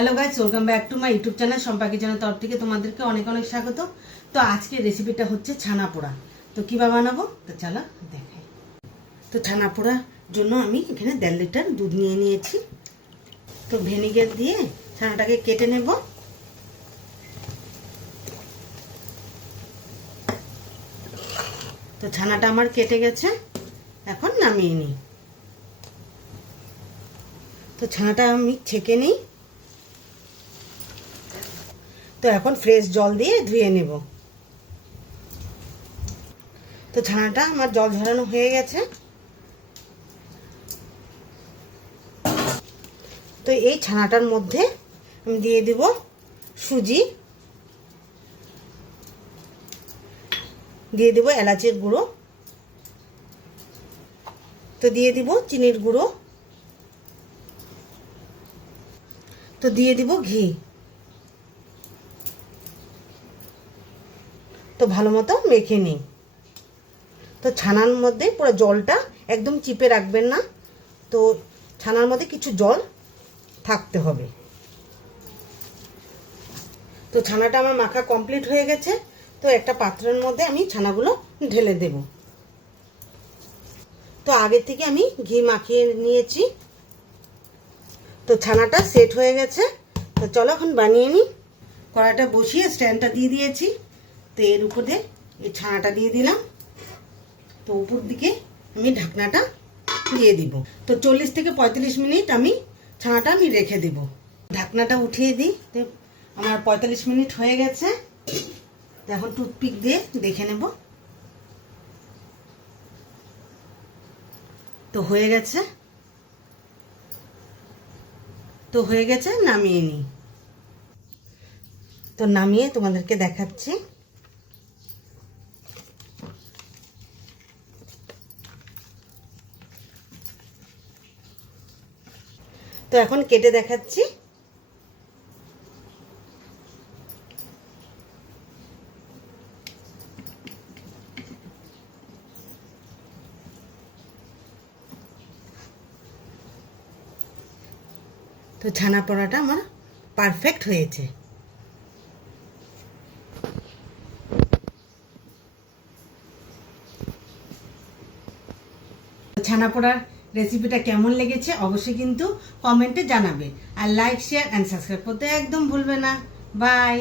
Hello guys, welcome back to my YouTube channel সম্পাকি channel তরফ থেকে তোমাদেরকে অনেক অনেক স্বাগত। তো আজকের রেসিপিটা হচ্ছে ছানা পোড়া। তো কীভাবে বানাবো তো চলো দেখাই। তো ছানা পোড়ার জন্য আমি এখানে 1.5 লিটার দুধ নিয়ে নিয়েছি। তো ভিনেগার দিয়ে ছানাটাকে কেটে নেব। তো ছানাটা আমার কেটে গেছে, এখন নামিয়ে নিই। তো ছানাটা আমি ছেঁকে নিই। তো এখন ফ্রেশ জল দিয়ে ধুয়ে নেব। তো ছানাটা আমার জল ঝরানো হয়ে গেছে। তো এই ছানাটার মধ্যে আমি দিয়ে দিব সুজি, দিয়ে দিব এলাচের গুঁড়ো, তো দিয়ে দিব চিনির গুঁড়ো, তো দিয়ে দিব ঘি। তো ভালো মতো মেখে নিই। তো ছানার মধ্যে পুরো জলটা একদম চিপে রাখবেন না, তো ছানার মধ্যে কিছু জল থাকতে হবে। তো ছানাটা আমার মাখা কমপ্লিট হয়ে গেছে। তো একটা পাত্রের মধ্যে আমি ছানাগুলো ঢেলে দেব। তো আগে থেকে আমি ঘি মাখিয়ে নিয়েছি। তো ছানাটা সেট হয়ে গেছে। তো চলো এখন বানিয়ে নিই। কড়াইটা বসিয়ে স্ট্যান্ডটা দিয়ে দিয়েছি। তো এর উপরে এই ছানাটা দিয়ে দিলাম। তো উপর দিকে আমি ঢাকনাটা দিয়ে দিব। তো 40 থেকে 45 মিনিট আমি ছানাটা রেখে দেব। ঢাকনাটা উঠিয়ে দিই। তো আমার 45 মিনিট হয়ে গেছে। তো এখন টুথপিক দিয়ে দেখে নেব। তো হয়ে গেছে। তো হয়ে গেছে, নামিয়ে নিই। তো নামিয়ে তোমাদেরকে দেখাচ্ছি। তো এখন কেটে দেখাচ্ছি। তো ছানা পোড়াটা আমার পারফেক্ট হয়েছে। ছানা পোড়ার রেসিপিটা কেমন লেগেছে অবশ্যই কিন্তু কমেন্টে জানাবে। আর লাইক, শেয়ার অ্যান্ড সাবস্ক্রাইব করতে একদম ভুলবে না। বাই।